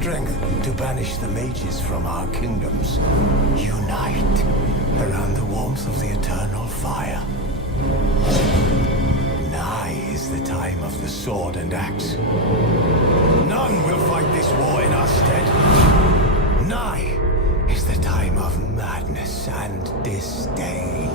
Strength to banish the mages from our kingdoms. Unite around the warmth of the eternal fire. Nigh is the time of the sword and axe. None will fight this war in our stead. Nigh is the time of madness and disdain.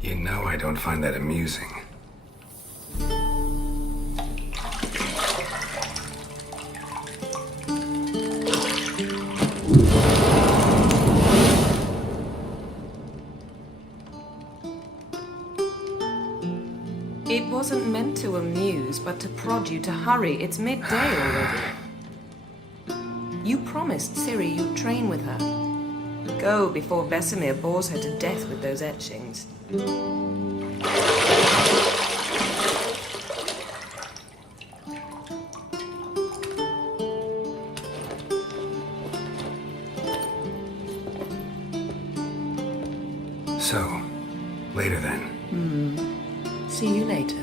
You know I don't find that amusing. It wasn't meant to amuse, but to prod you to hurry. It's midday already. You promised Ciri you'd train with her. Go before Vesemir bores her to death with those etchings. So, later then. See you later.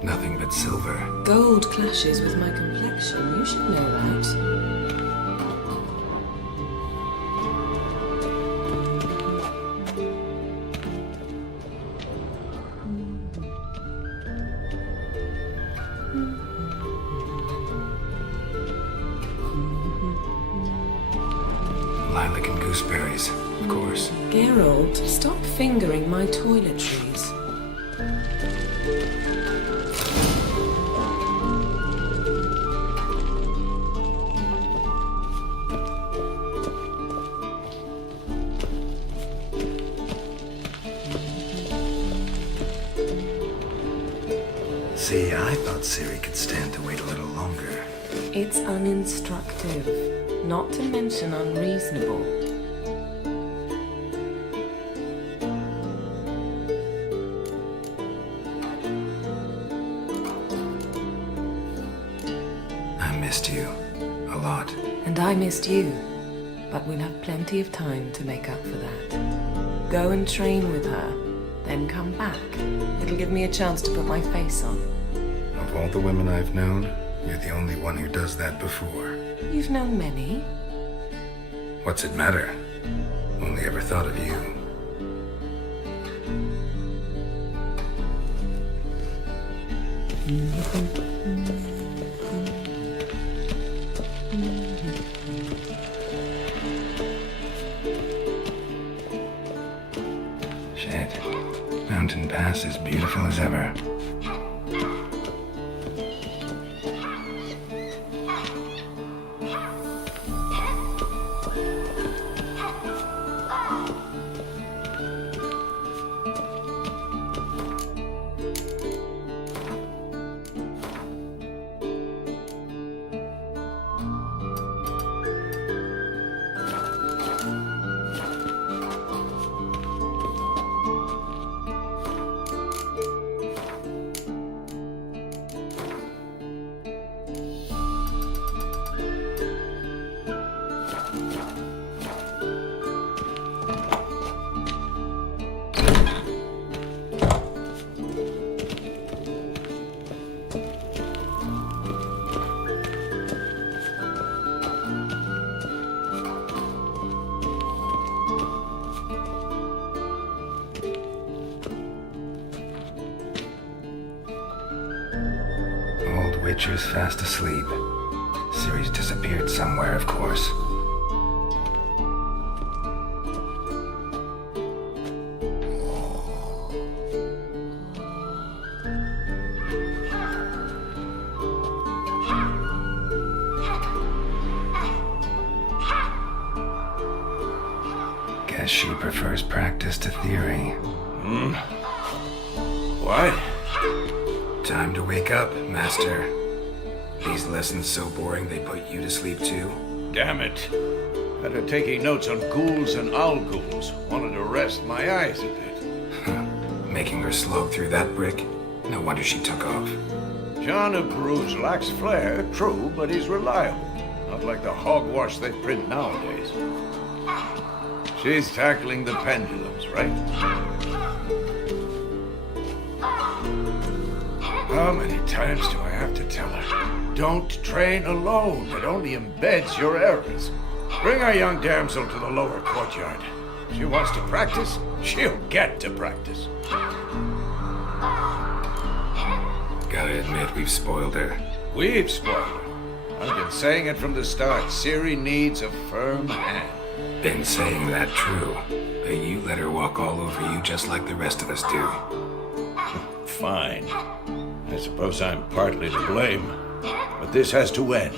Nothing but silver. Gold clashes with my complexion. You should know that. Lilac and gooseberries, of course. Geralt, stop fingering my toiletries. See, I thought Ciri could stand to wait a little longer. It's uninstructive, not to mention unreasonable. I missed you. A lot. And I missed you. But we'll have plenty of time to make up for that. Go and train with her, then come back. It'll give me a chance to put my face on. Of all the women I've known, you're the only one who does that before. You've known many. What's it matter? Only ever thought of you. Shit. Mountain Pass is beautiful as ever. Witcher's fast asleep. Ciri's disappeared somewhere, of course. Guess she prefers practice to theory. What? Time to wake up, Master. These lessons so boring they put you to sleep too? Damn it. After taking notes on ghouls and owl-ghouls, wanted to rest my eyes a bit. Making her slog through that brick? No wonder she took off. John of Bruges lacks flair, true, but he's reliable. Not like the hogwash they print nowadays. She's tackling the pendulums, right? How many times do I have to tell her? Don't train alone. It only embeds your errors. Bring our young damsel to the lower courtyard. She wants to practice, she'll get to practice. Gotta admit, we've spoiled her. We've spoiled her. I've been saying it from the start. Ciri needs a firm hand. Been saying that true, but you let her walk all over you just like the rest of us do. Fine. I suppose I'm partly to blame. But this has to end.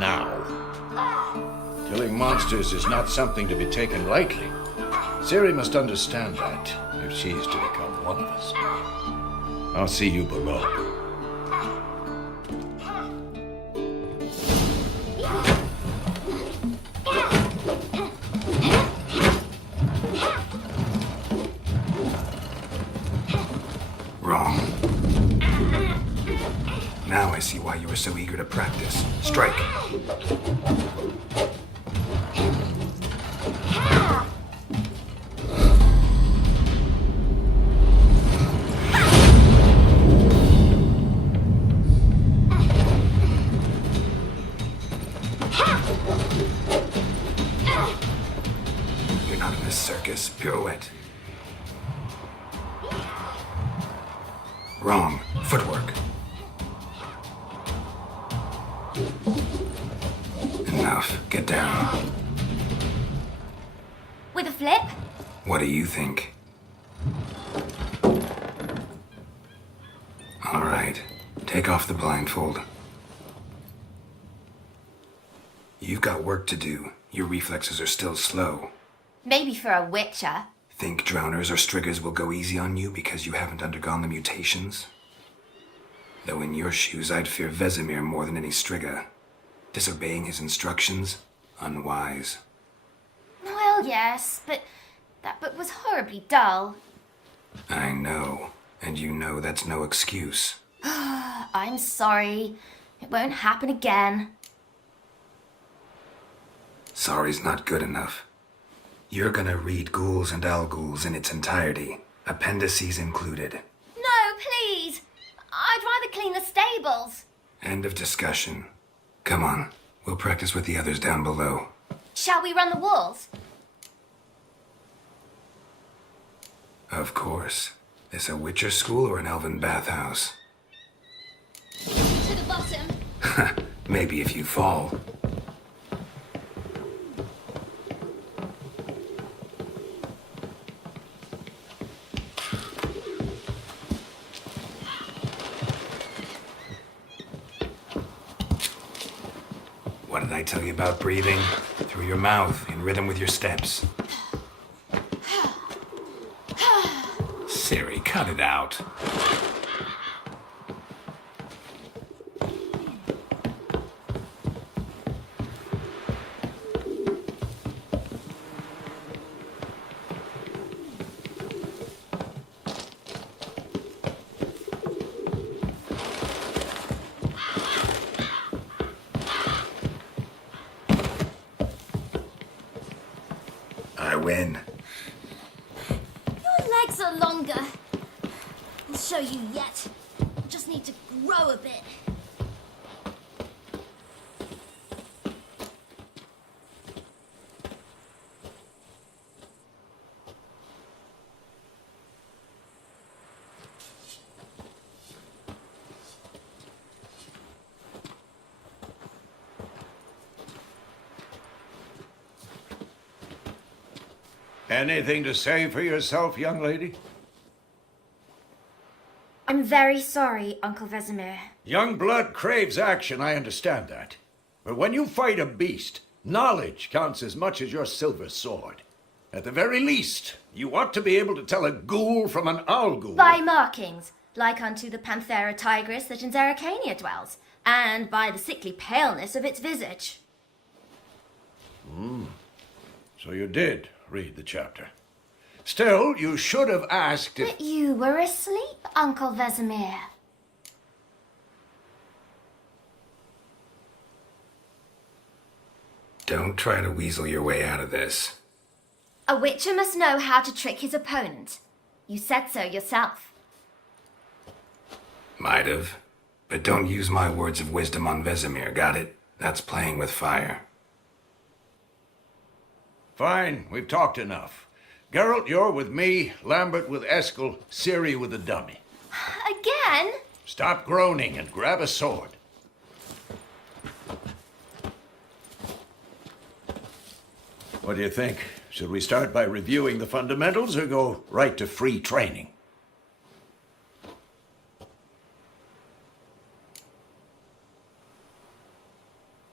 Now. Killing monsters is not something to be taken lightly. Ciri must understand that if she is to become one of us. I'll see you below. Wrong. Now I see why you were so eager to practice. Strike. You're not in this circus. Pirouette. Wrong. Footwork. Enough. Get down. With a flip? What do you think? All right. Take off the blindfold. You've got work to do. Your reflexes are still slow. Maybe for a witcher. Think drowners or striggers will go easy on you because you haven't undergone the mutations? Though in your shoes, I'd fear Vesemir more than any strigger. Disobeying his instructions? Unwise. Well, yes, but that book was horribly dull. I know. And you know that's no excuse. I'm sorry. It won't happen again. Sorry's not good enough. You're gonna read Ghouls and Owl-Ghouls in its entirety, appendices included. No, please. I'd rather clean the stables. End of discussion. Come on, we'll practice with the others down below. Shall we run the walls? Of course. This a Witcher school or an elven bathhouse? To the bottom. Maybe if you fall. What did I tell you about breathing? Through your mouth, in rhythm with your steps. Ciri, cut it out. I win. Your legs are longer. I'll show you yet. Just need to grow a bit. Anything to say for yourself, young lady? I'm very sorry, Uncle Vesemir. Young blood craves action, I understand that. But when you fight a beast, knowledge counts as much as your silver sword. At the very least, you ought to be able to tell a ghoul from an owl ghoul. By markings, like unto the Panthera tigris that in Zerrikania dwells, and by the sickly paleness of its visage. So you did read the chapter. Still, you should have asked if... But you were asleep, Uncle Vesemir. Don't try to weasel your way out of this. A witcher must know how to trick his opponent. You said so yourself. Might have. But don't use my words of wisdom on Vesemir, got it? That's playing with fire. Fine, we've talked enough. Geralt, you're with me, Lambert with Eskel, Ciri with the dummy. Again? Stop groaning and grab a sword. What do you think? Should we start by reviewing the fundamentals or go right to free training?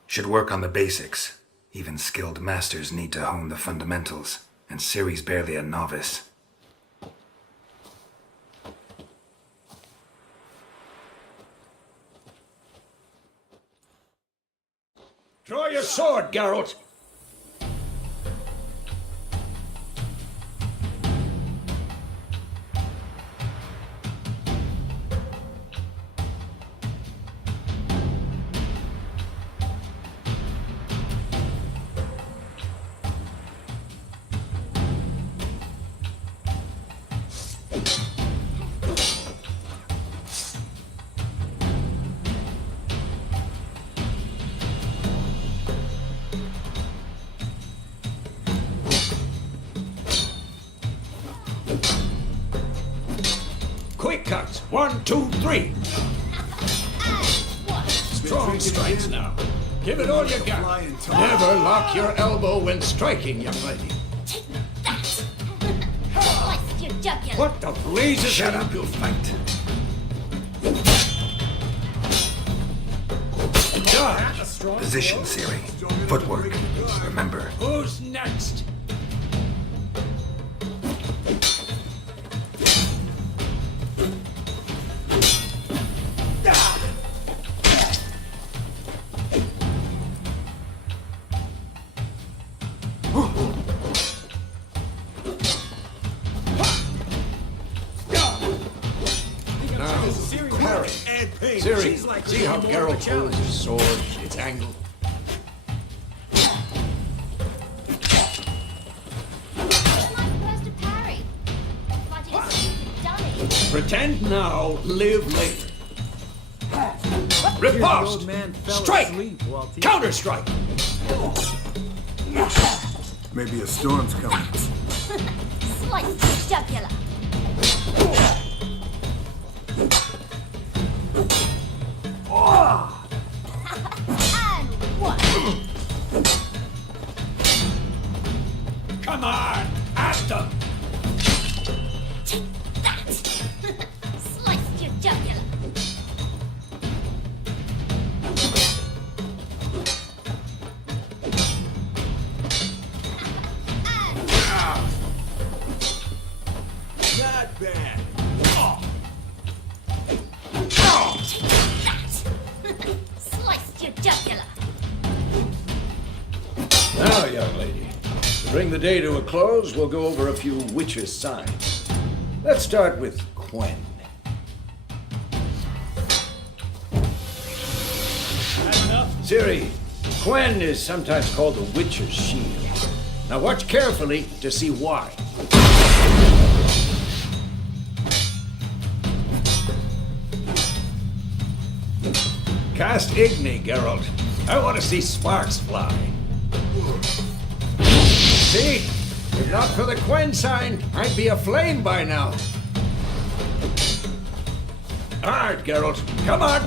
Should work on the basics. Even skilled masters need to hone the fundamentals, and Ciri's barely a novice. Draw your sword, Geralt! Quick cuts. 1, 2, 3. Strong strikes now. Give it all you got. Never lock your elbow when striking, young lady. Take that! Sliced your jugular. What the blazes? Shut up, you'll fight. Dodge. Position, Ciri. Footwork. Remember, Who's next? Parry. Ciri, see how Geralt holds his sword, its angle? How am I supposed to parry? Fighting a stupid dummy. Pretend now, live later. Riposte! Strike! Counter-strike! Maybe a storm's coming. Sliced your jugular. And what? Come on! At them! Take that! Sliced your jugular. Not bad. Sliced your jugular. Now, young lady, to bring the day to a close, we'll go over a few witches' signs. Let's start with Quen. Ciri, Quen is sometimes called the Witcher's Shield. Now watch carefully to see why. Cast Igni, Geralt. I want to see sparks fly. See? If not for the Quen sign, I'd be aflame by now. Hard, Geralt. Come on!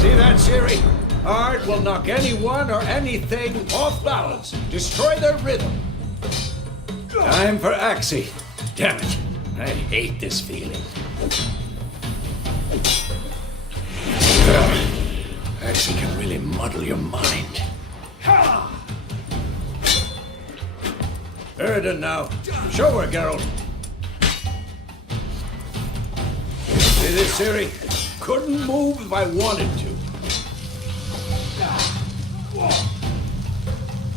See that, Ciri? Art will knock anyone or anything off balance, destroy their rhythm. Time for Axie. Damn it, I hate this feeling. Axie can really muddle your mind. Erden now. Show her, Geralt. See this, Ciri? Couldn't move if I wanted to.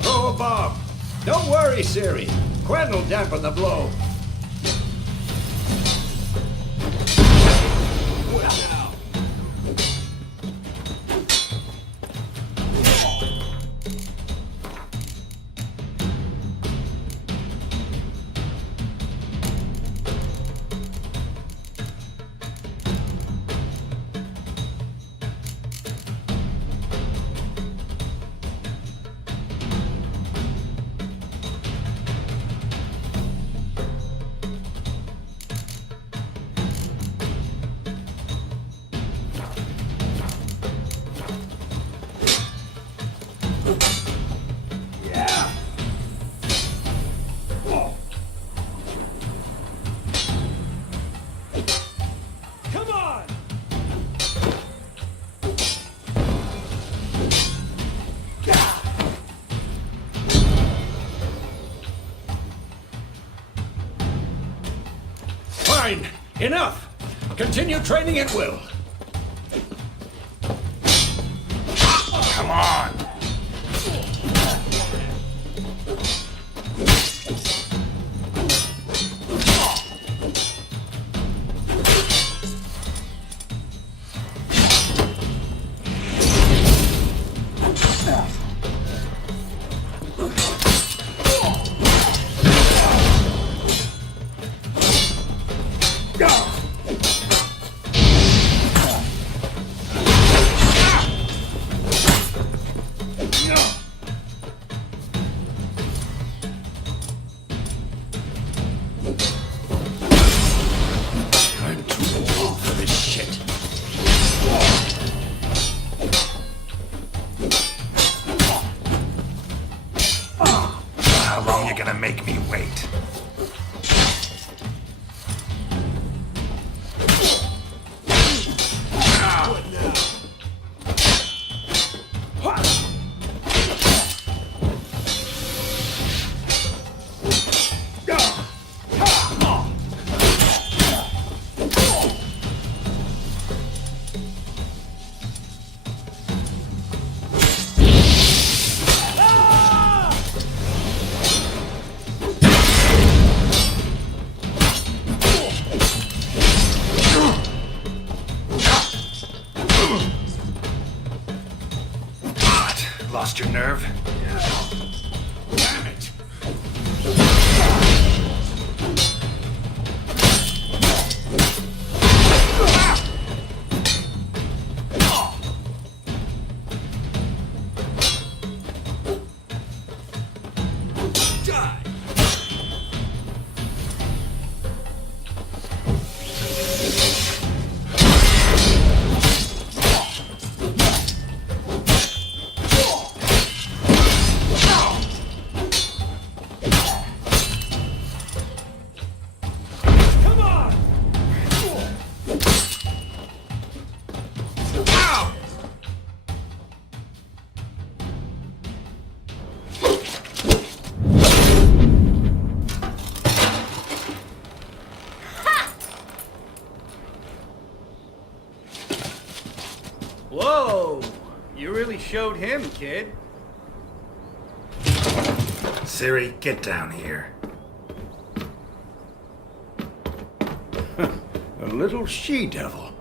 Throw a bomb. Don't worry, Ciri. Quen will dampen the blow. Fine. Enough. Continue training at will. Come on! I'm too old for this shit. How long you gonna make me wait? Lost your nerve? Damn it! Whoa! You really showed him, kid. Ciri, get down here. A little she-devil.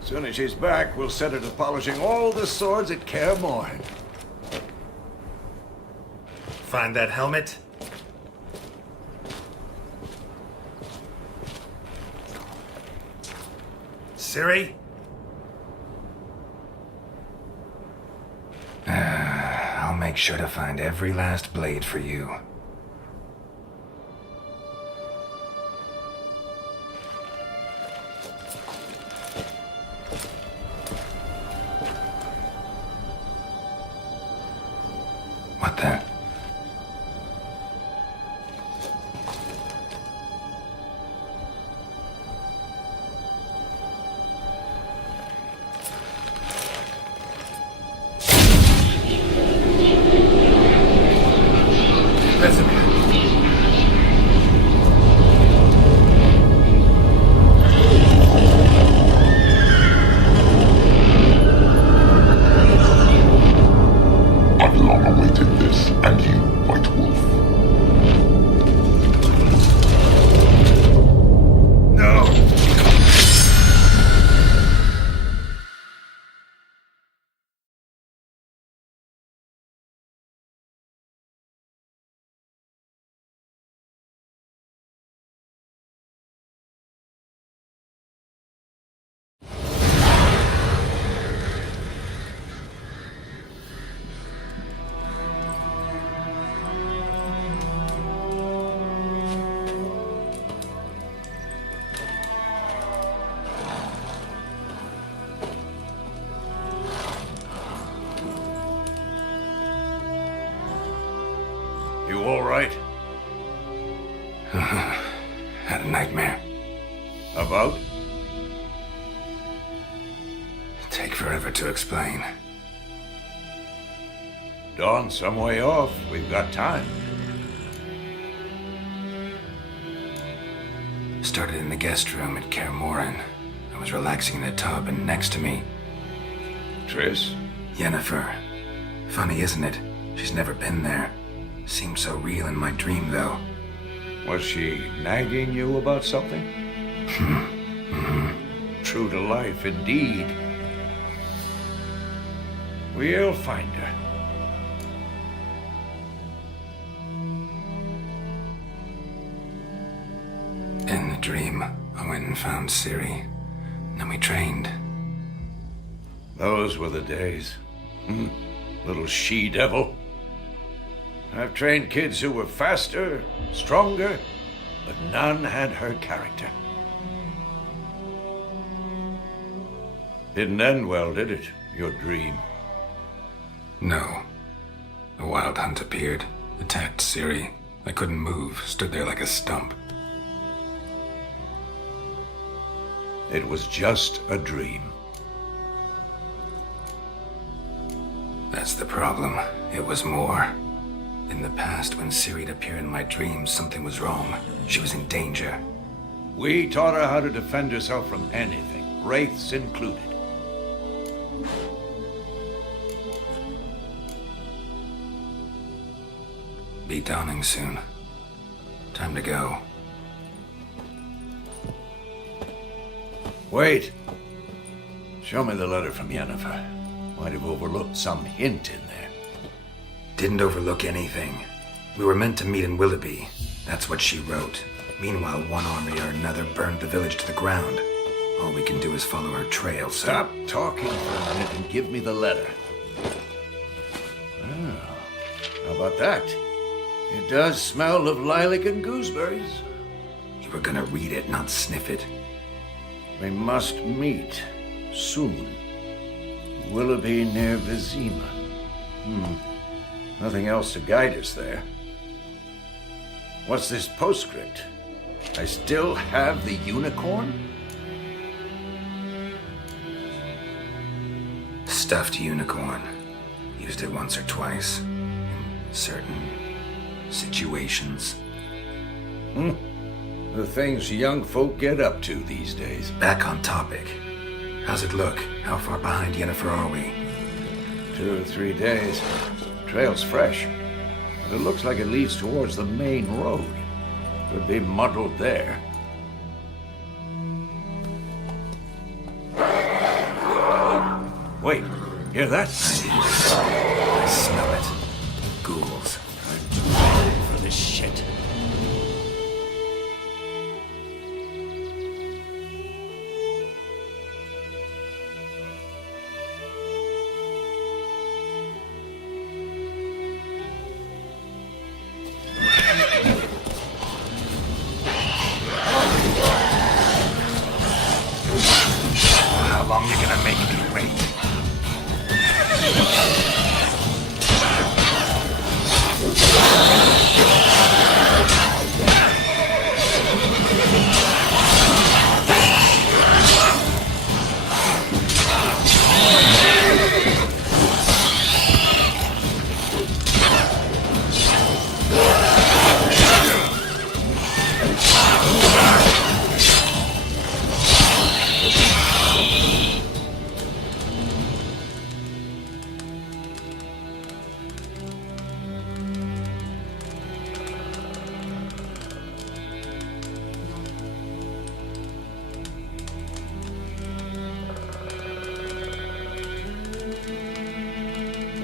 As soon as she's back, we'll set her to polishing all the swords at Kaer Morhen. Find that helmet? Ciri? I'll make sure to find every last blade for you. about that. I've long awaited this, and you, White Wolf. No! You all right? Had a nightmare. About? Take forever to explain. Dawn's some way off. We've got time. Started in the guest room at Kaer Morhen. I was relaxing in a tub, and next to me, Triss? Yennefer. Funny, isn't it? She's never been there. Seemed so real in my dream, though. Was she nagging you about something? True to life, indeed. We'll find her. In the dream, I went and found Ciri. Then we trained. Those were the days. Little she-devil. I've trained kids who were faster, stronger, but none had her character. Didn't end well, did it? Your dream? No. A wild hunt appeared, attacked Ciri. I couldn't move, stood there like a stump. It was just a dream. That's the problem. It was more. In the past, when Ciri'd appear in my dreams, something was wrong. She was in danger. We taught her how to defend herself from anything, wraiths included. Be dawning soon. Time to go. Wait. Show me the letter from Yennefer. Might have overlooked some hint in there. Didn't overlook anything. We were meant to meet in Willoughby. That's what she wrote. Meanwhile, one army or another burned the village to the ground. All we can do is follow her trail, so... Stop talking for a minute and give me the letter. Ah, how about that? It does smell of lilac and gooseberries. You were gonna read it, not sniff it. We must meet soon. Willoughby near Vizima. Nothing else to guide us there. What's this postscript? I still have the unicorn? Stuffed unicorn. Used it once or twice. In certain situations. The things young folk get up to these days. Back on topic. How's it look? How far behind Yennefer are we? 2 or 3 days. Trail's fresh, but it looks like it leads towards the main road. Could be muddled there. Wait, hear that? I smell it. Ghouls. For this shit. How long you gonna make me wait?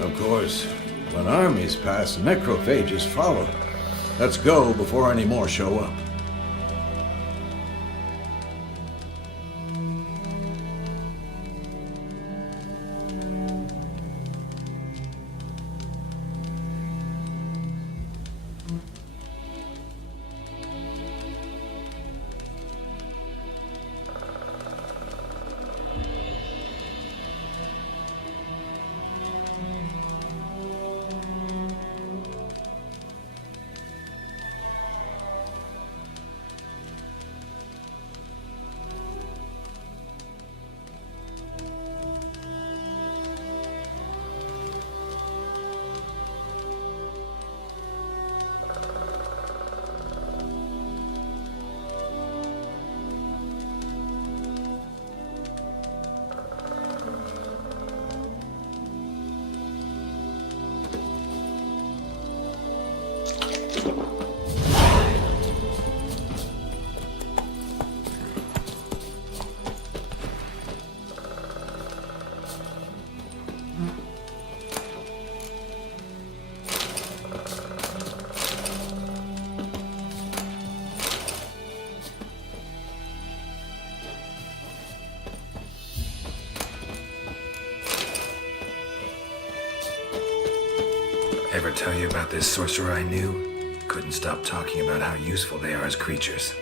Of course, when armies pass, necrophages follow. Let's go before any more show up. Ever tell you about this sorcerer I knew? Couldn't stop talking about how useful they are as creatures.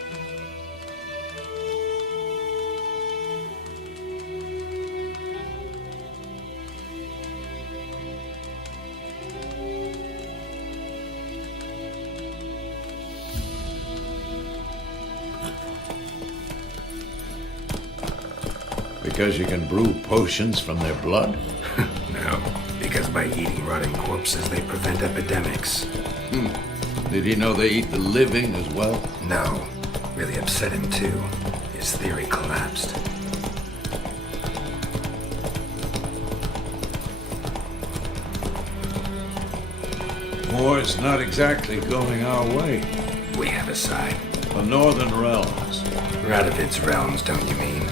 Because you can brew potions from their blood? No, because by eating rotting corpses, they prevent epidemics. Did he know they eat the living as well? No, really upset him too. His theory collapsed. War's not exactly going our way. We have a side. The Northern Realms. Radovid's realms, don't you mean?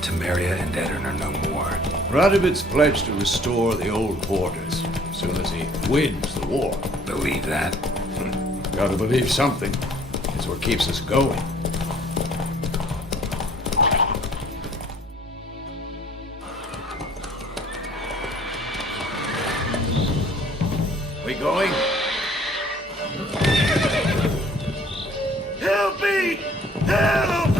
Temeria and Edirn are no more. Radovid's pledged to restore the old borders as soon as he wins the war. Believe that? Gotta believe something. It's what keeps us going. We going? Help me! Help!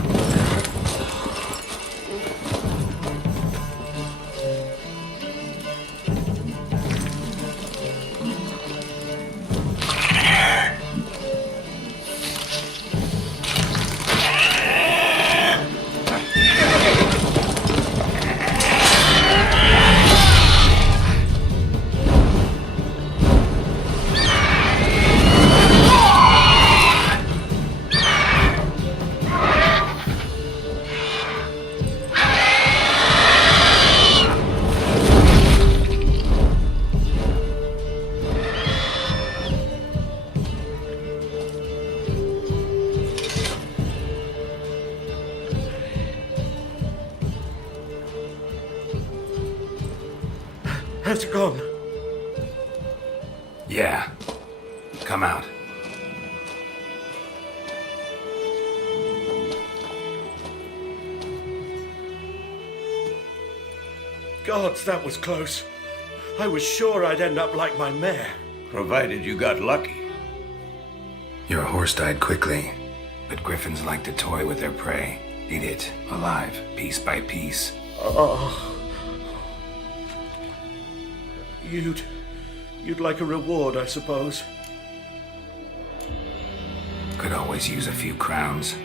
Has it gone? Yeah. Come out. Gods, that was close. I was sure I'd end up like my mare. Provided you got lucky. Your horse died quickly, but griffins like to toy with their prey. Eat it, alive, piece by piece. Oh. You'd like a reward, I suppose. Could always use a few crowns.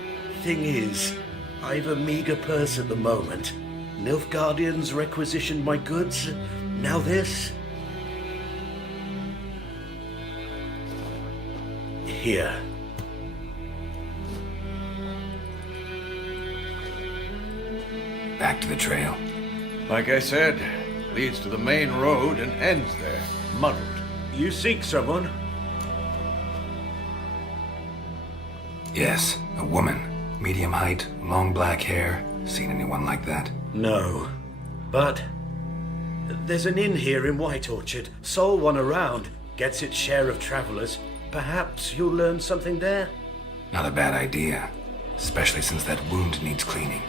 Thing is, I've a meager purse at the moment. Nilfgaardians requisitioned my goods. Now this. Here. Back to the trail. Like I said, leads to the main road and ends there, muddled. You seek someone? Yes, a woman. Medium height, long black hair. Seen anyone like that? No. But There's an inn here in White Orchard. Sole one around. Gets its share of travelers. Perhaps you'll learn something there? Not a bad idea. Especially since that wound needs cleaning.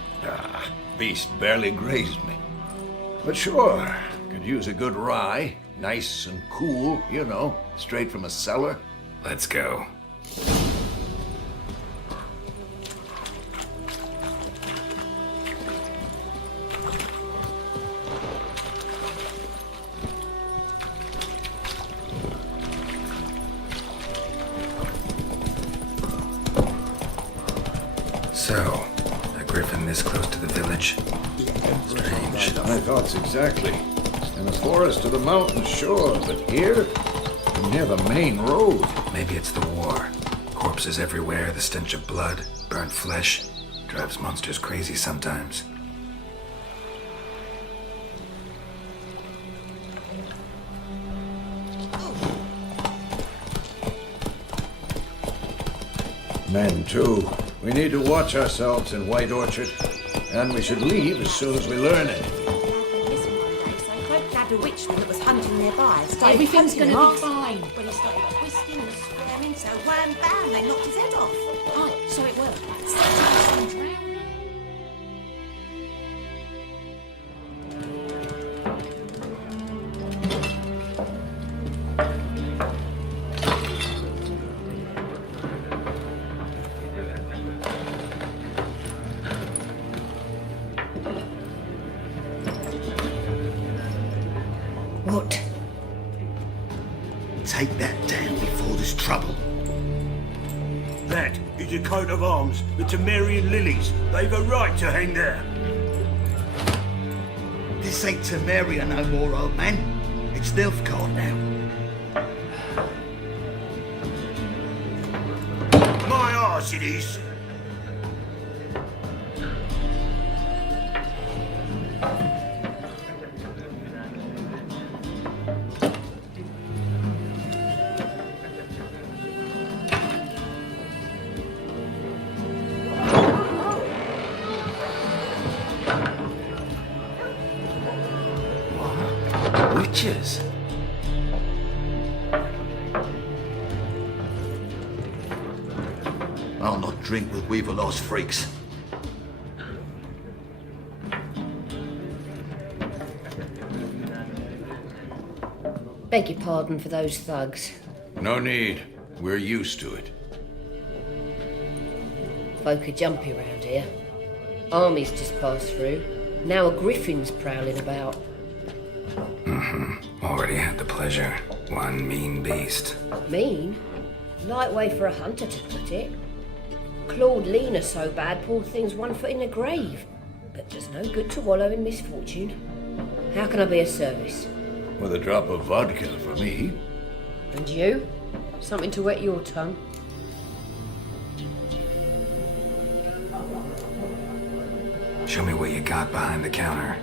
Beast barely grazed me. But sure, could use a good rye. Nice and cool, you know, straight from a cellar. Let's go. So, a griffin this close to the village? Strange. My thoughts exactly. In the forest or the mountains, sure, but here? Near the main road. Maybe it's the war. Corpses everywhere, the stench of blood, burnt flesh. Drives monsters crazy sometimes. Men, too. We need to watch ourselves in White Orchard. And we should leave as soon as we learn anything. A witchman that was hunting nearby. Everything's going to be fine. When he started twisting and swearing, so wham bam, they knocked his head off. Oh, so it worked. What? Take that down before there's trouble. That is a coat of arms, the Temerian lilies. They've a right to hang there. This ain't Temeria no more, old man. It's Nilfgaard now. My arse it is. Witches? I'll not drink with Weaverlaw's freaks. Beg your pardon for those thugs. No need. We're used to it. Folk are jumpy round here. Armies just passed through. Now a griffin's prowling about. Already had the pleasure. One mean beast. Mean? Light way for a hunter to put it. Clawed Lena so bad, poor thing's 1 foot in the grave. But just no good to wallow in misfortune. How can I be of service? With a drop of vodka for me. And you? Something to wet your tongue? Show me what you got behind the counter.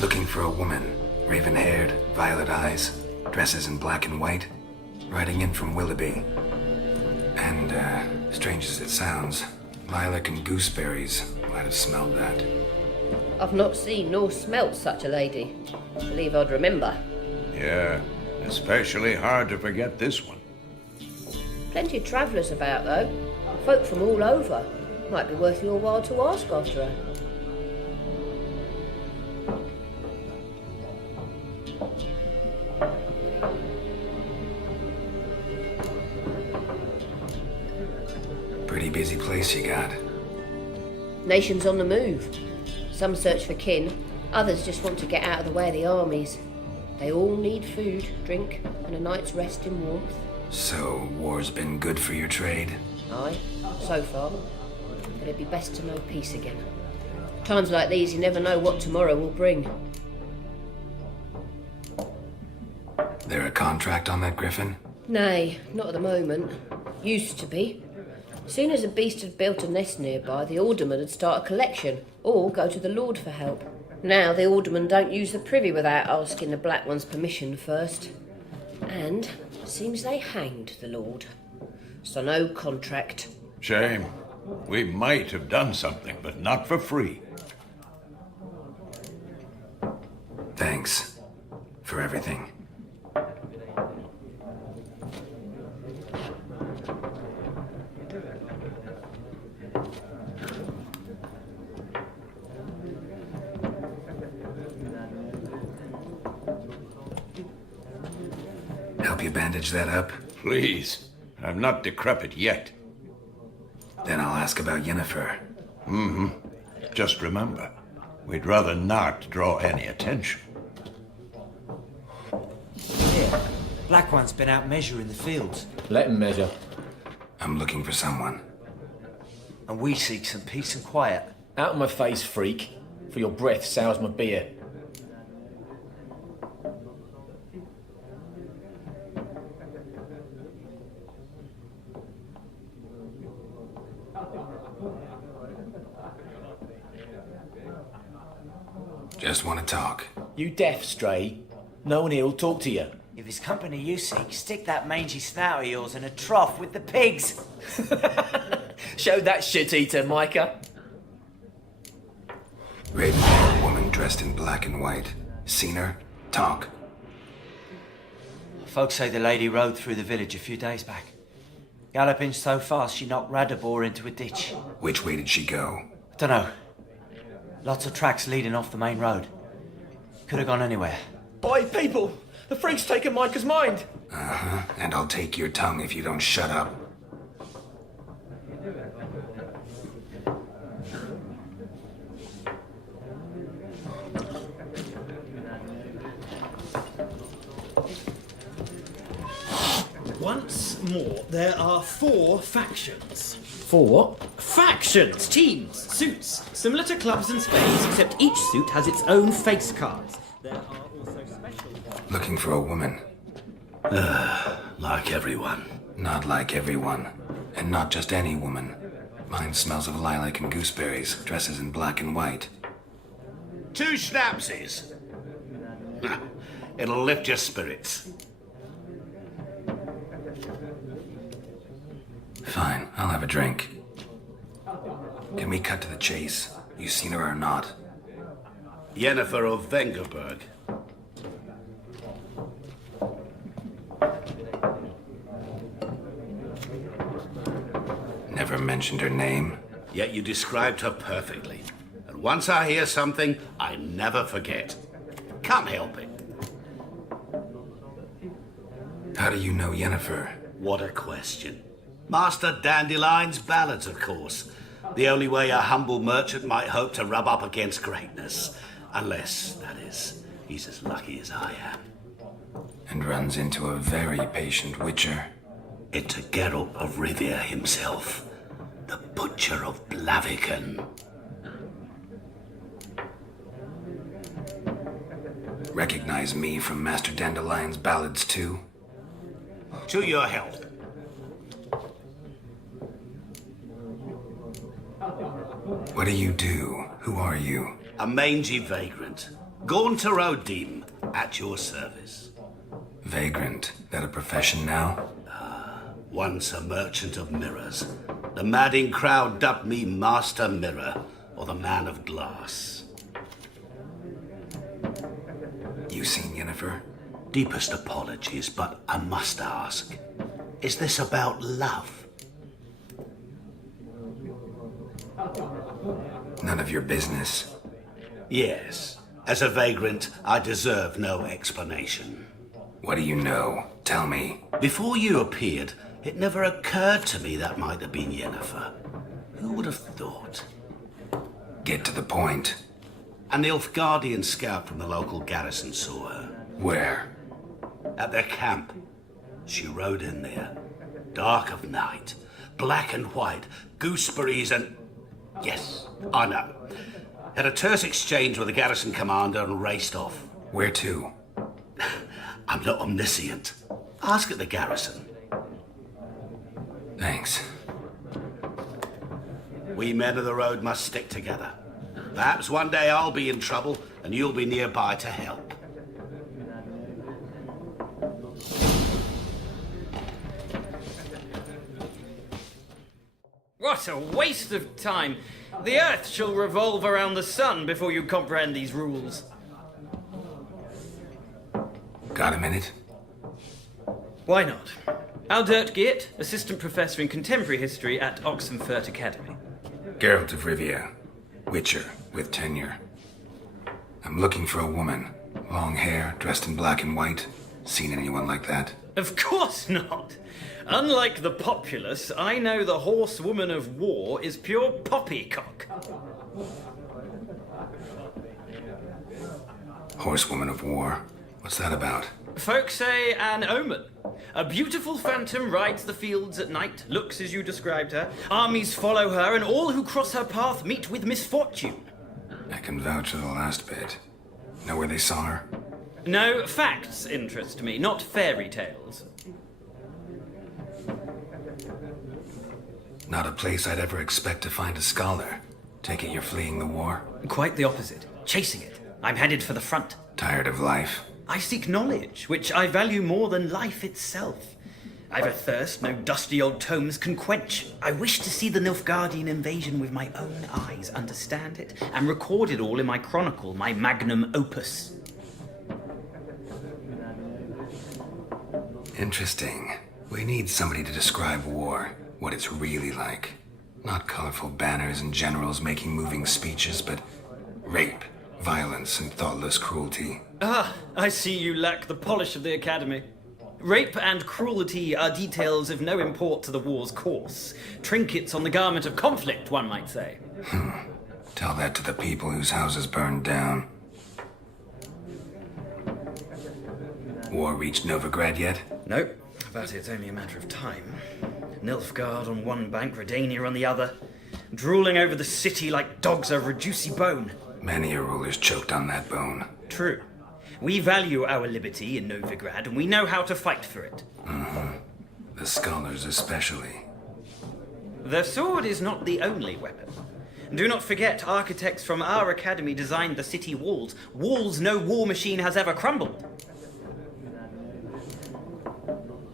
Looking for a woman. Raven-haired, violet eyes, dresses in black and white, riding in from Willoughby. And, strange as it sounds, lilac and gooseberries might have smelled that. I've not seen nor smelt such a lady. Believe I'd remember. Yeah, especially hard to forget this one. Plenty of travellers about, though. Folk from all over. Might be worth your while to ask after her. Pretty busy place you got. Nations on the move. Some search for kin, others just want to get out of the way of the armies. They all need food, drink, and a night's rest in warmth. So, war's been good for your trade? Aye, so far. But it'd be best to know peace again. Times like these, you never know what tomorrow will bring. There a contract on that griffin? Nay, not at the moment. Used to be. Soon as a beast had built a nest nearby, the alderman would start a collection, or go to the Lord for help. Now the aldermen don't use the privy without asking the Black One's permission first. And seems they hanged the Lord. So no contract. Shame. We might have done something, but not for free. Thanks for everything. Help you bandage that up? Please. I'm not decrepit yet. Then I'll ask about Yennefer. Just remember, we'd rather not draw any attention. Here, Black One's been out measuring the fields. Let him measure. I'm looking for someone. And we seek some peace and quiet. Out of my face, freak. For your breath sours my beer. Just want to talk. You deaf, Stray? No one here'll talk to you. If it's company you seek, stick that mangy snout of yours in a trough with the pigs. Show that shit-eater, Micah. Ravenhall woman dressed in black and white. Seen her? Talk. Folks say the lady rode through the village a few days back. Galloping so fast she knocked Radabor into a ditch. Which way did she go? Dunno. Lots of tracks leading off the main road. Could have gone anywhere. Oi, people! The freak's taken Micah's mind! Uh-huh. And I'll take your tongue if you don't shut up. Once more, there are 4 factions. 4 what? Factions! Teams! Suits! Similar to clubs and spades, except each suit has its own face cards. There are also special... Looking for a woman. Like everyone. Not like everyone. And not just any woman. Mine smells of lilac and gooseberries, dresses in black and white. 2 schnapsies. It'll lift your spirits. Fine, I'll have a drink. Can we cut to the chase? You seen her or not? Yennefer of Vengerberg. Never mentioned her name. Yet you described her perfectly. And once I hear something, I never forget. Can't help it. How do you know Yennefer? What a question. Master Dandelion's ballads, of course. The only way a humble merchant might hope to rub up against greatness. Unless, that is, he's as lucky as I am. And runs into a very patient witcher. Into Geralt of Rivia himself. The Butcher of Blaviken. Recognize me from Master Dandelion's ballads too? To your health. What do you do? Who are you? A mangy vagrant. Gaunter O'Dim, at your service. Vagrant. That a profession now? Once a merchant of mirrors. The madding crowd dubbed me Master Mirror, or the Man of Glass. You seen Yennefer? Deepest apologies, but I must ask. Is this about love? None of your business. Yes. As a vagrant, I deserve no explanation. What do you know? Tell me. Before you appeared, it never occurred to me that might have been Yennefer. Who would have thought? Get to the point. A Nilfgaardian scout from the local garrison saw her. Where? At their camp. She rode in there. Dark of night. Black and white. Gooseberries and... Yes, I know. Had a terse exchange with the garrison commander and raced off. Where to? I'm not omniscient. Ask at the garrison. Thanks. We men of the road must stick together. Perhaps one day I'll be in trouble and you'll be nearby to help. What a waste of time! The Earth shall revolve around the sun before you comprehend these rules. Got a minute? Why not? Aldert Geert, Assistant Professor in Contemporary History at Oxenfurt Academy. Geralt of Rivia. Witcher, with tenure. I'm looking for a woman. Long hair, dressed in black and white. Seen anyone like that? Of course not! Unlike the populace, I know the horsewoman of war is pure poppycock. Horsewoman of war? What's that about? Folk say an omen. A beautiful phantom rides the fields at night, looks as you described her. Armies follow her, and all who cross her path meet with misfortune. I can vouch for the last bit. Know where they saw her? No, facts interest me, not fairy tales. Not a place I'd ever expect to find a scholar. Take it you're fleeing the war? Quite the opposite. Chasing it. I'm headed for the front. Tired of life? I seek knowledge, which I value more than life itself. I've a thirst no dusty old tomes can quench. I wish to see the Nilfgaardian invasion with my own eyes, understand it, and record it all in my chronicle, my magnum opus. Interesting. We need somebody to describe war, what it's really like. Not colorful banners and generals making moving speeches, but rape, violence, and thoughtless cruelty. Ah, I see you lack the polish of the Academy. Rape and cruelty are details of no import to the war's course. Trinkets on the garment of conflict, one might say. Tell that to the people whose houses burned down. War reached Novigrad yet? Nope, but it's only a matter of time. Nilfgaard on one bank, Redania on the other, drooling over the city like dogs over a juicy bone. Many a ruler's choked on that bone. True. We value our liberty in Novigrad, and we know how to fight for it. The scholars especially. The sword is not the only weapon. Do not forget, architects from our academy designed the city walls. Walls no war machine has ever crumbled.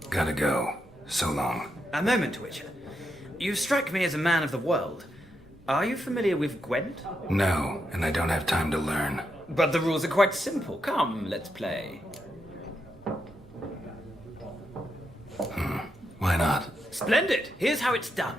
Gotta go. So long. A moment, Witcher. You strike me as a man of the world. Are you familiar with Gwent? No, and I don't have time to learn. But the rules are quite simple. Come, let's play. Why not? Splendid! Here's how it's done.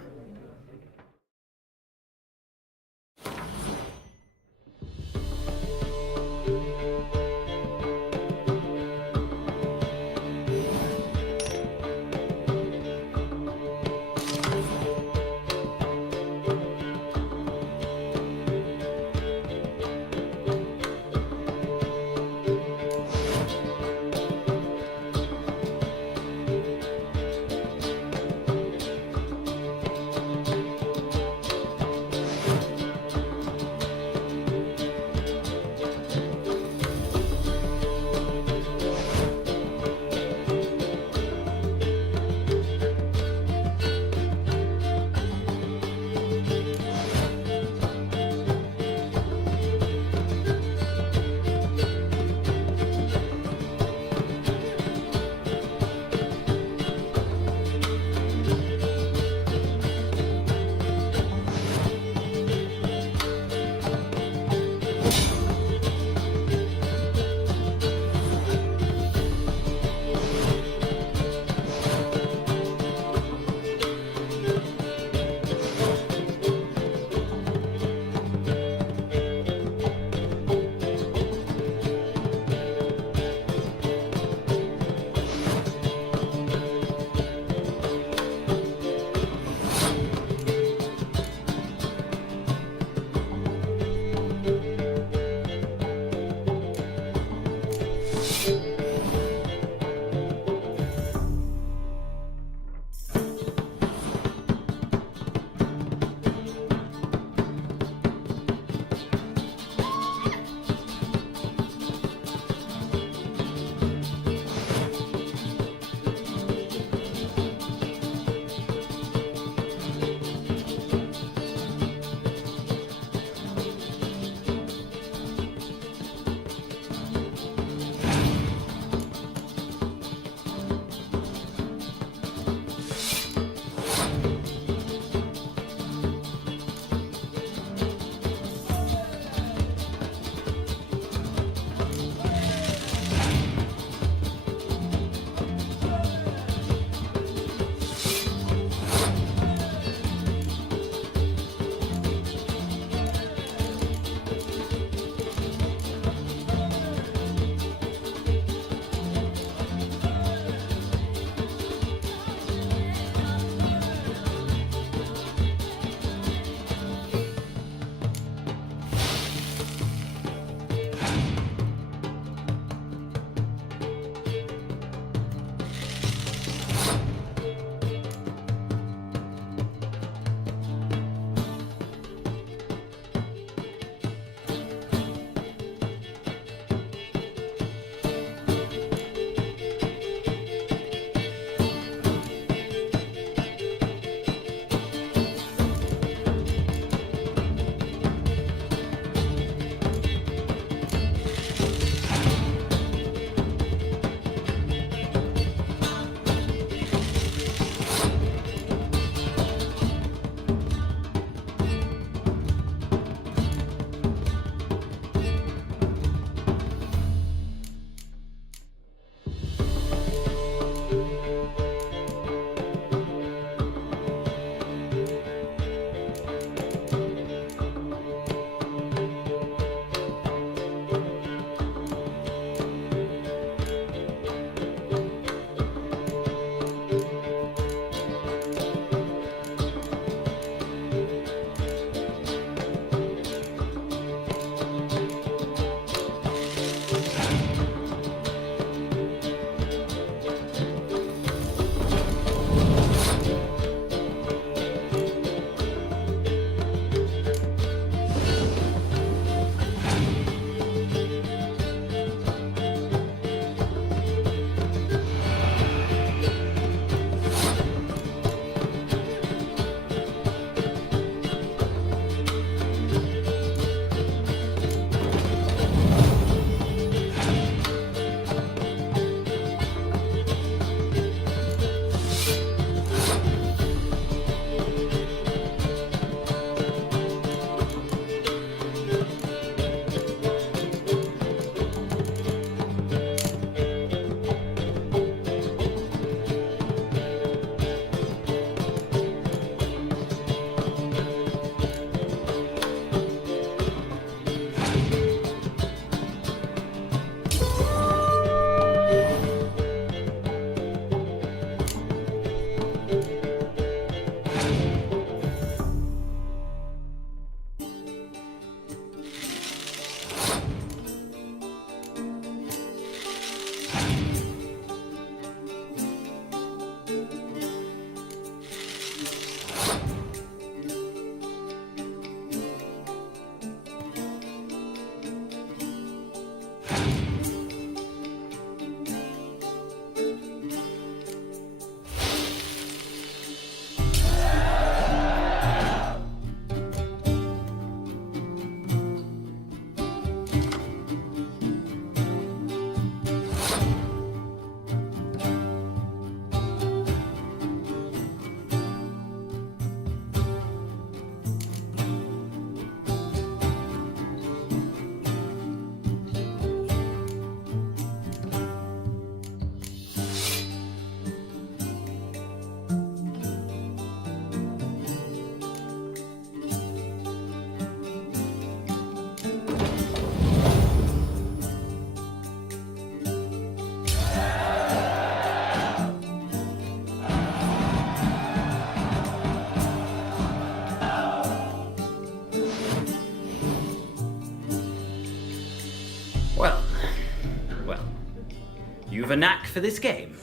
of a knack for this game.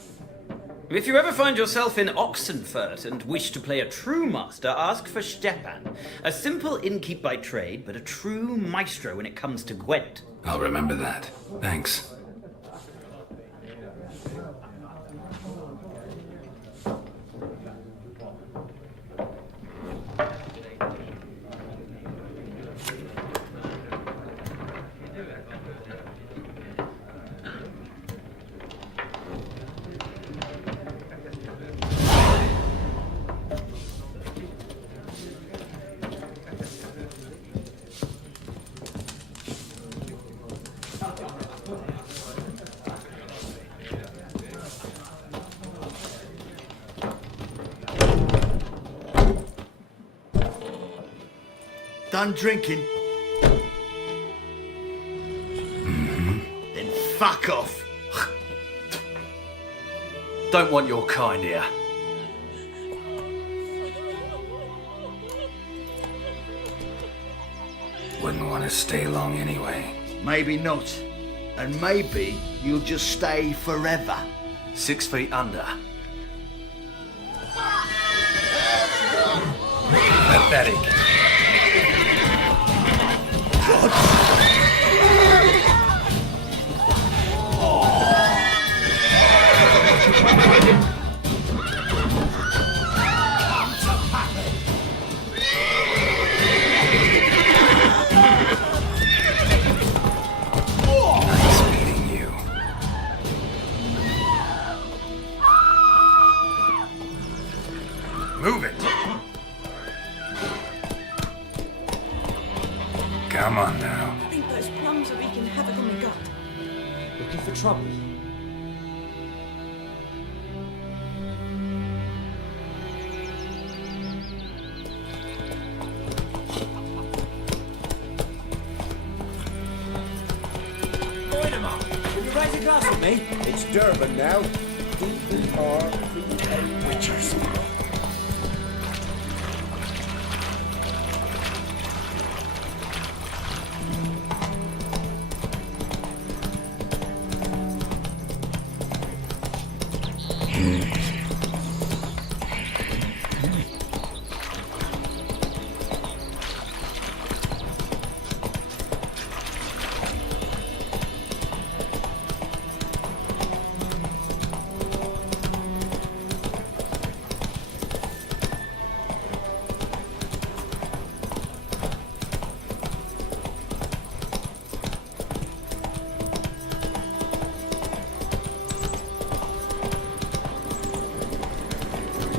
If you ever find yourself in Oxenfurt and wish to play a true master, ask for Stepan. A simple innkeep by trade, but a true maestro when it comes to Gwent. I'll remember that. Thanks. Done drinking? Then fuck off. Don't want your kind here. Wouldn't want to stay long anyway. Maybe not. And maybe you'll just stay forever. 6 feet under. Pathetic. Nice meeting you. Move it. Come on now. I think those plums are wreaking havoc on the gut. Looking for trouble? Will you raise a glass with me? It's Durban now. D-E-R-B-A. Witchers.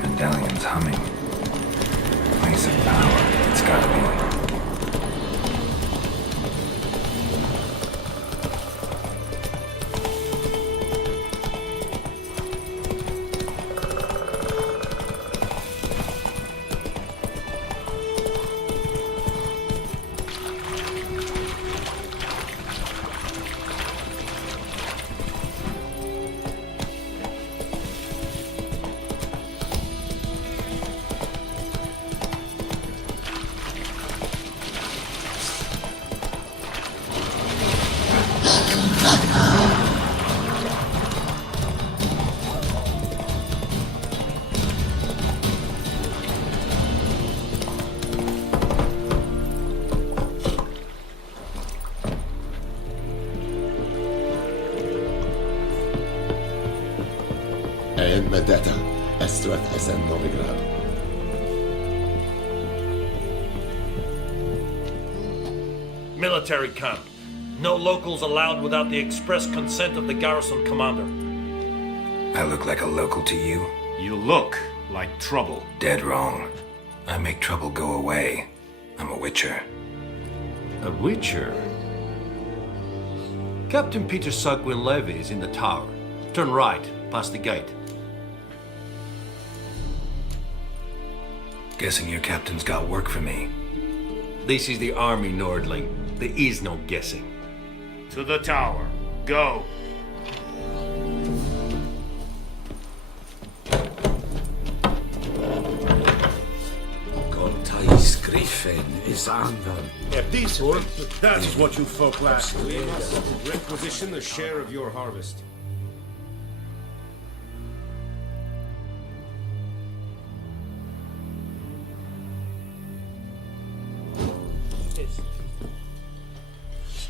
Medallion's humming. Place of power. It's gotta be. Medeta, Estrat Esen Novigrad. Military camp. No locals allowed without the express consent of the garrison commander. I look like a local to you? You look like trouble. Dead wrong. I make trouble go away. I'm a witcher. A witcher? Captain Peter Sugwin Levy is in the tower. Turn right, past the gate. Guessing your captain's got work for me. This is the army, Nordling. There is no guessing. To the tower. Go. Gontais Griffin is Anvan. If this work, that is what you folk last. We must requisition a share of your harvest. justice.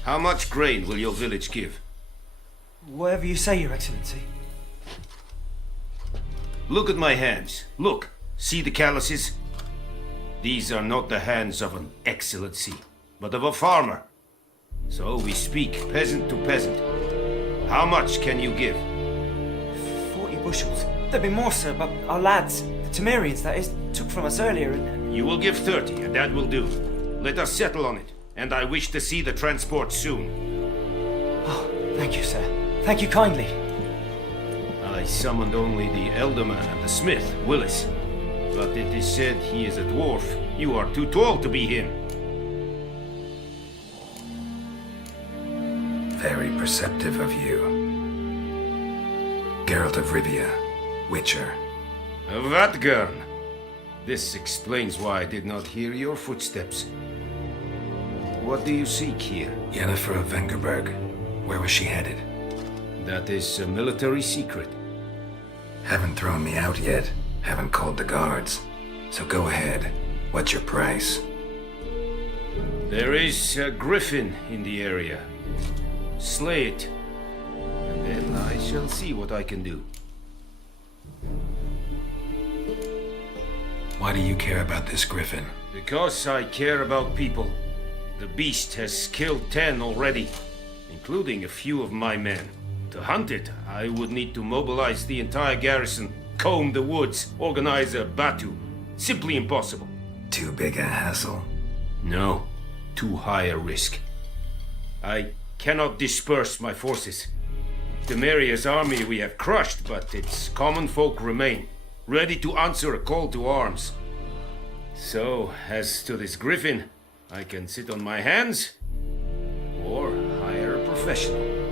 How much grain will your village give? Whatever you say, Your Excellency. Look at my hands. Look. See the calluses? These are not the hands of an excellency, but of a farmer. So we speak peasant to peasant. How much can you give? 40 bushels. There'd be more, sir, but our lads, the Temerians, that is, took from us earlier and... You will give 30, and that will do. Let us settle on it, and I wish to see the transport soon. Oh, thank you, sir. Thank you kindly. I summoned only the Elderman and the smith, Willis. But it is said he is a dwarf. You are too tall to be him. Very perceptive of you. Geralt of Rivia, Witcher. Vatgern! This explains why I did not hear your footsteps. What do you seek here? Yennefer of Vengerberg. Where was she headed? That is a military secret. Haven't thrown me out yet. Haven't called the guards. So go ahead. What's your price? There is a griffin in the area. Slay it. And then I shall see what I can do. Why do you care about this griffin? Because I care about people. The beast has killed 10 already, including a few of my men. To hunt it, I would need to mobilize the entire garrison, comb the woods, organize a batu. Simply impossible. Too big a hassle? No, too high a risk. I cannot disperse my forces. Temeria's army we have crushed, but its common folk remain, ready to answer a call to arms. So, as to this griffin, I can sit on my hands, or hire a professional.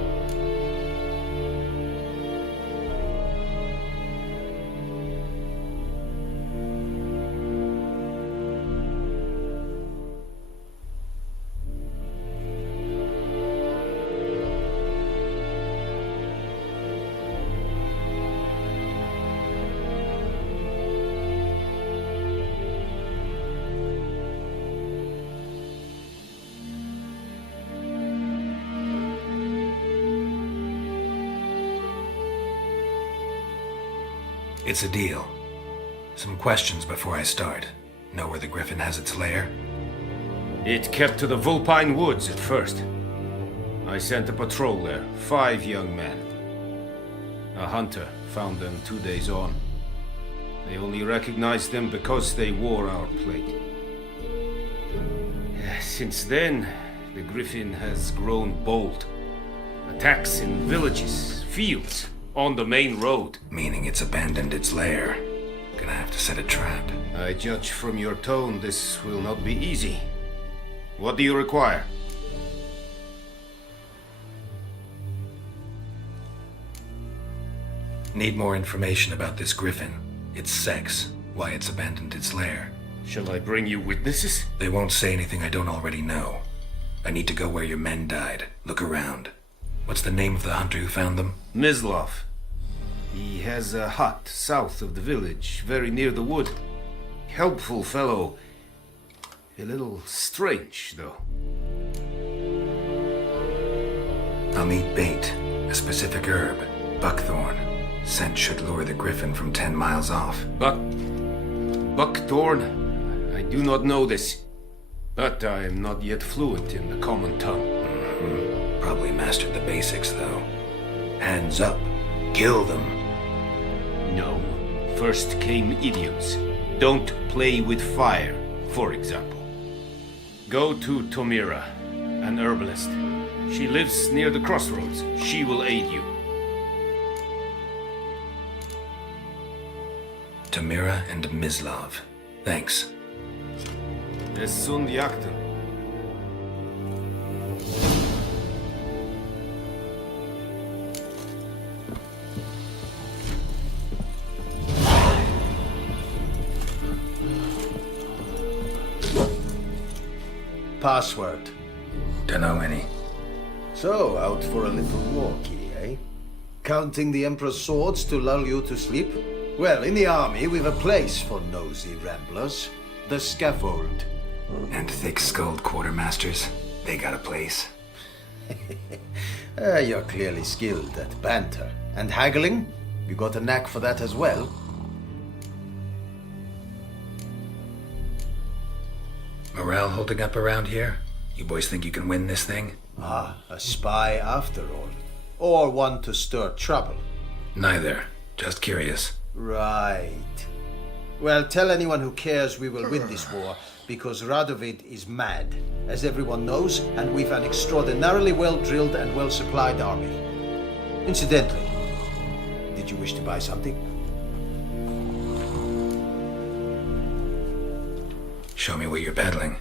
It's a deal. Some questions before I start. Know where the griffin has its lair? It kept to the Vulpine Woods at first. I sent a patrol there, 5 young men. A hunter found them 2 days on. They only recognized them because they wore our plate. Since then, the griffin has grown bold. Attacks in villages, fields, on the main road. Meaning it's abandoned its lair. Gonna have to set a trap. I judge from your tone this will not be easy. What do you require? Need more information about this griffin. Its sex, why it's abandoned its lair. Shall I bring you witnesses? They won't say anything I don't already know. I need to go where your men died. Look around. What's the name of the hunter who found them? Mislav. He has a hut south of the village, very near the wood. Helpful fellow. A little strange, though. I'll need bait. A specific herb. Buckthorn. Scent should lure the griffin from 10 miles off. Buckthorn? I do not know this. But I am not yet fluent in the common tongue. Probably mastered the basics, though. Hands up. Kill them. No. First came idioms. Don't play with fire, for example. Go to Tomira, an herbalist. She lives near the crossroads. She will aid you. Tomira and Mislav. Thanks. Es sind Jagden. Password. Dunno any. So, out for a little walkie, eh? Counting the Emperor's swords to lull you to sleep? Well, in the army, we've a place for nosy ramblers. The scaffold. And thick-skulled quartermasters. They got a place. You're clearly skilled at banter. And haggling? You got a knack for that as well? Morale holding up around here? You boys think you can win this thing? Ah, a spy after all. Or one to stir trouble. Neither. Just curious. Right. Well, tell anyone who cares we will win this war, because Radovid is mad, as everyone knows, and we've an extraordinarily well-drilled and well-supplied army. Incidentally, did you wish to buy something? Show me what you're peddling.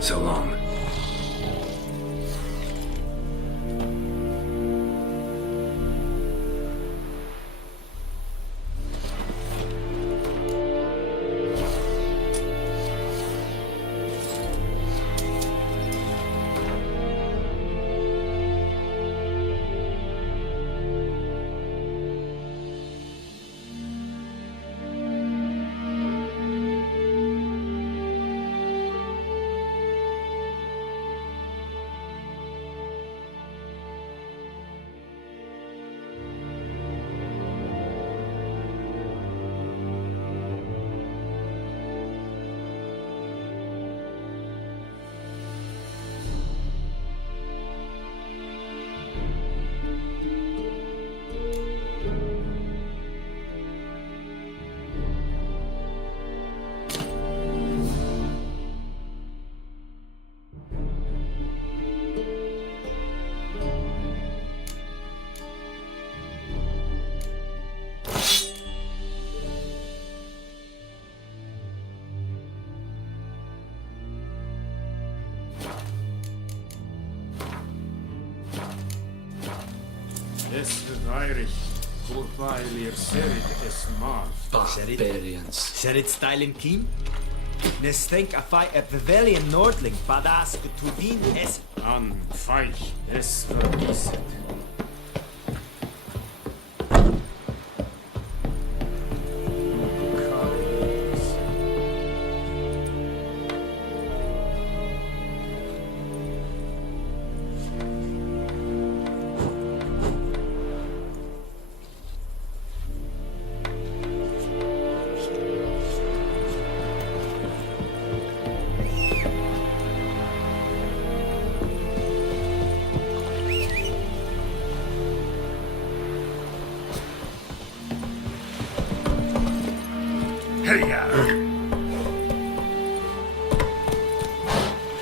So long. Barbarians. Serid Stylen Keen? Nes think a fight at Pavilion Nordling, Badas Tudin es. An feich es vergisset.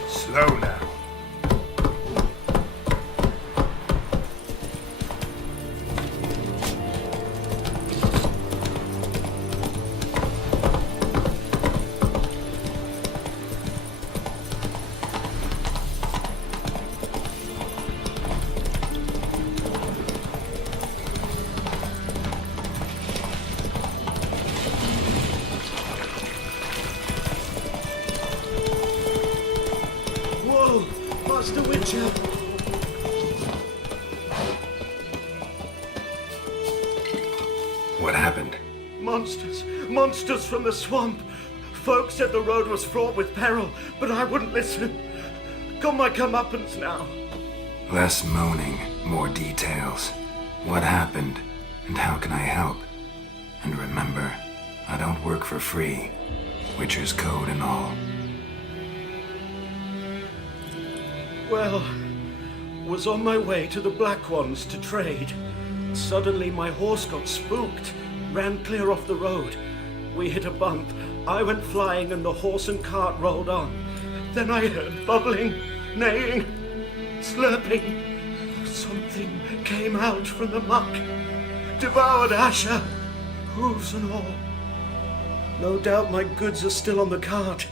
Slow now. Master Witcher! What happened? Monsters! Monsters from the swamp! Folk said the road was fraught with peril, but I wouldn't listen. Got my comeuppance now. Less moaning, more details. What happened, and how can I help? And remember, I don't work for free. Witcher's code and all. Well, was on my way to the Black Ones to trade. Suddenly my horse got spooked, ran clear off the road. We hit a bump. I went flying and the horse and cart rolled on. Then I heard bubbling, neighing, slurping. Something came out from the muck, devoured Asher, hooves and all. No doubt my goods are still on the cart,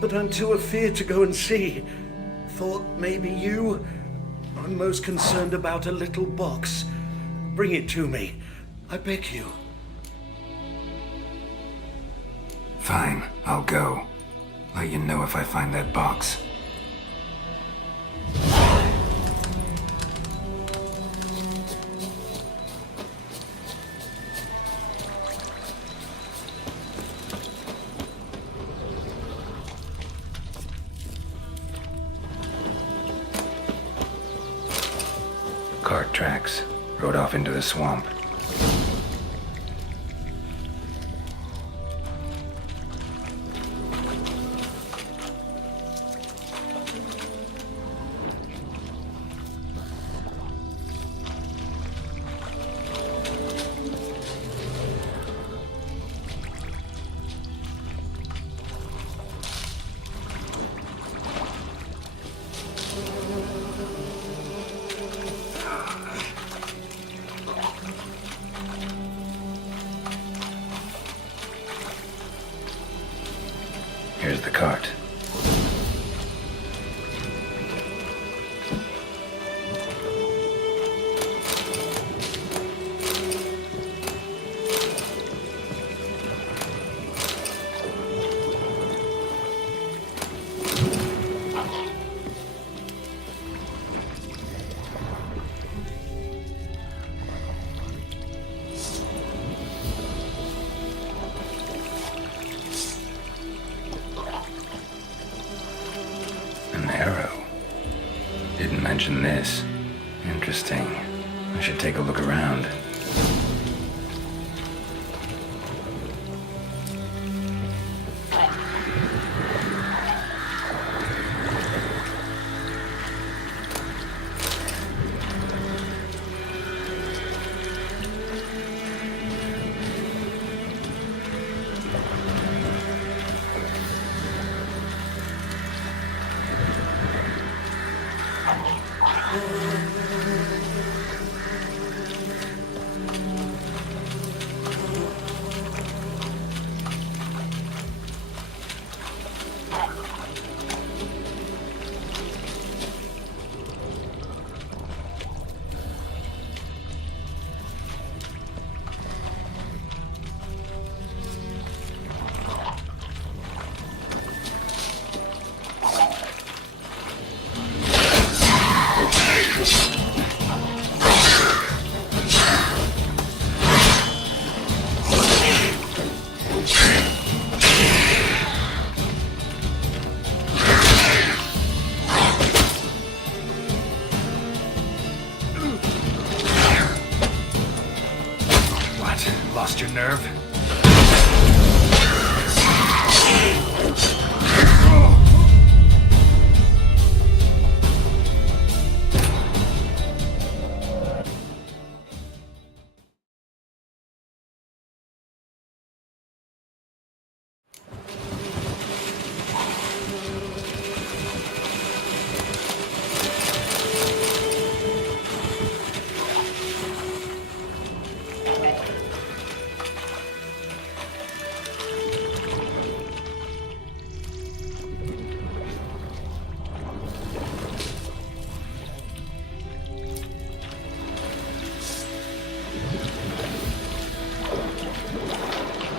but I'm too afeard to go and see. Thought maybe you. I'm most concerned about a little box. Bring it to me, I beg you. Fine, I'll go. Let you know if I find that box. Cart tracks. Rode off into the swamp. Here's the cart. An arrow. Didn't mention this. Interesting. I should take a look around. Lost your nerve?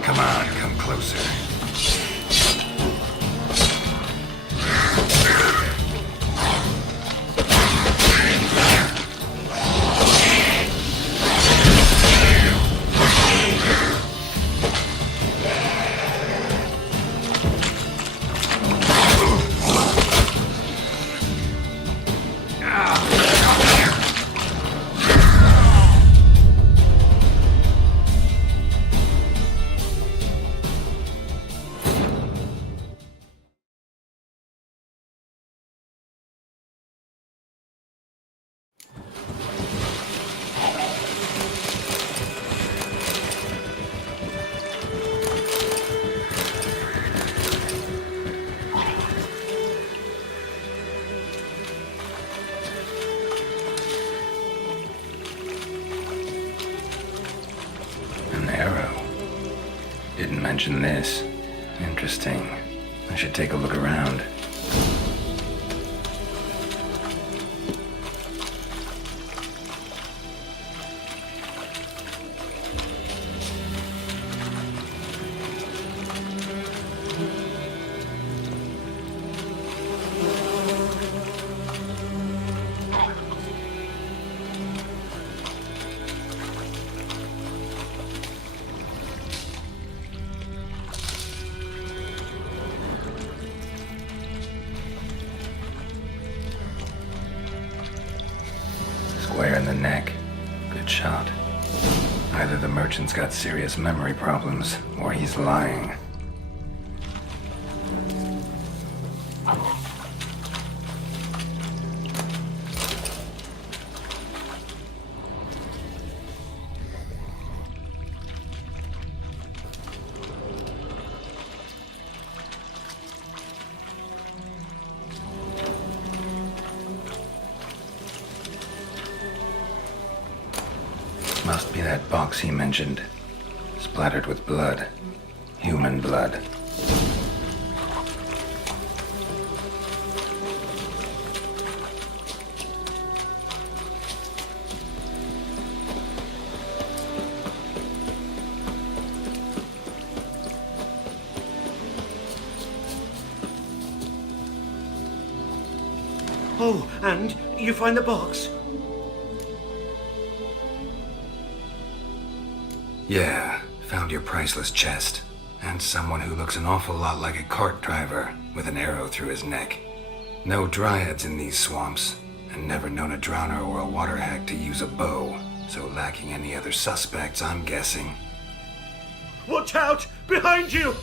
Come on, come closer. Didn't mention this. Interesting. I should take a look around. Square in the neck. Good shot. Either the merchant's got serious memory problems, or he's lying. Must be that box he mentioned. Splattered with blood. Human blood. Oh, and you find the box? Yeah, found your priceless chest. And someone who looks an awful lot like a cart driver with an arrow through his neck. No dryads in these swamps, and never known a drowner or a water hack to use a bow, so lacking any other suspects, I'm guessing. Watch out! Behind you!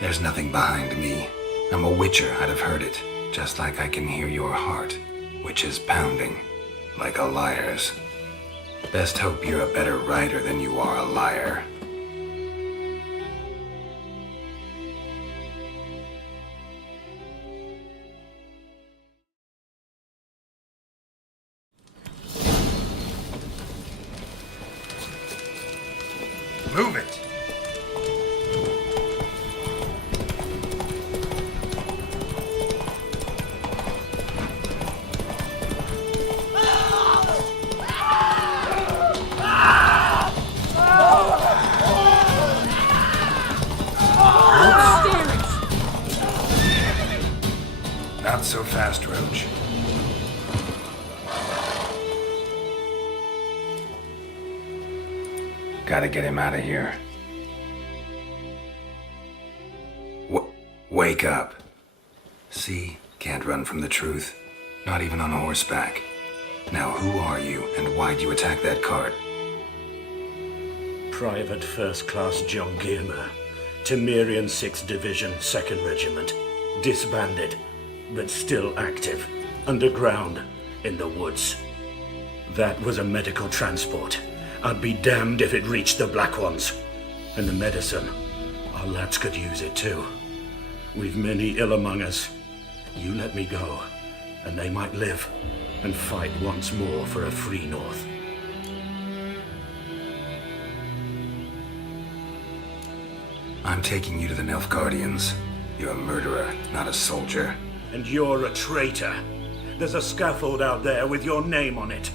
There's nothing behind me. I'm a witcher, I'd have heard it. Just like I can hear your heart, which is pounding, like a liar's. Best hope you're a better writer than you are a liar. Move it! Not so fast, Roach. Gotta get him out of here. Wake up. See? Can't run from the truth. Not even on horseback. Now who are you, and why'd you attack that cart? Private First Class John Gilmer, Temerian 6th Division, 2nd Regiment. Disbanded, but still active. Underground, in the woods. That was a medical transport. I'd be damned if it reached the Black Ones. And the medicine, our lads could use it too. We've many ill among us. You let me go, and they might live and fight once more for a free North. I'm taking you to the Nilfgaardians. You're a murderer, not a soldier. And you're a traitor. There's a scaffold out there with your name on it.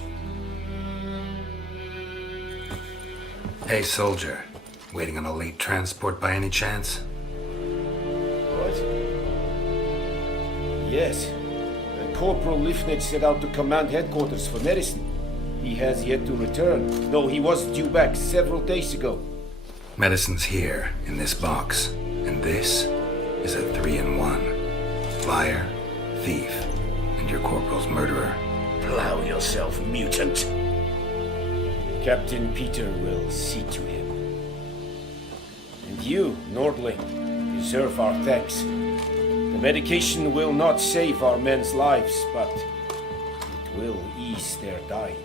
Hey, soldier. Waiting on a late transport by any chance? What? Yes. Corporal Lifnitz set out to command headquarters for medicine. He has yet to return, though he was due back several days ago. Medicine's here, in this box. And this is a 3-in-1. Liar, thief, and your corporal's murderer. Plow yourself, mutant. Captain Peter will see to him. And you, Nordling, deserve our thanks. The medication will not save our men's lives, but it will ease their dying.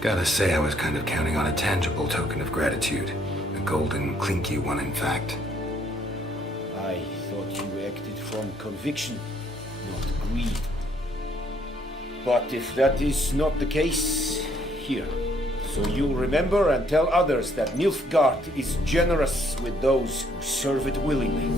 Gotta say, I was kind of counting on a tangible token of gratitude. A golden, clinky one, in fact. I thought you acted from conviction, not greed. But if that is not the case, here, So you'll remember and tell others that Nilfgaard is generous with those who serve it willingly.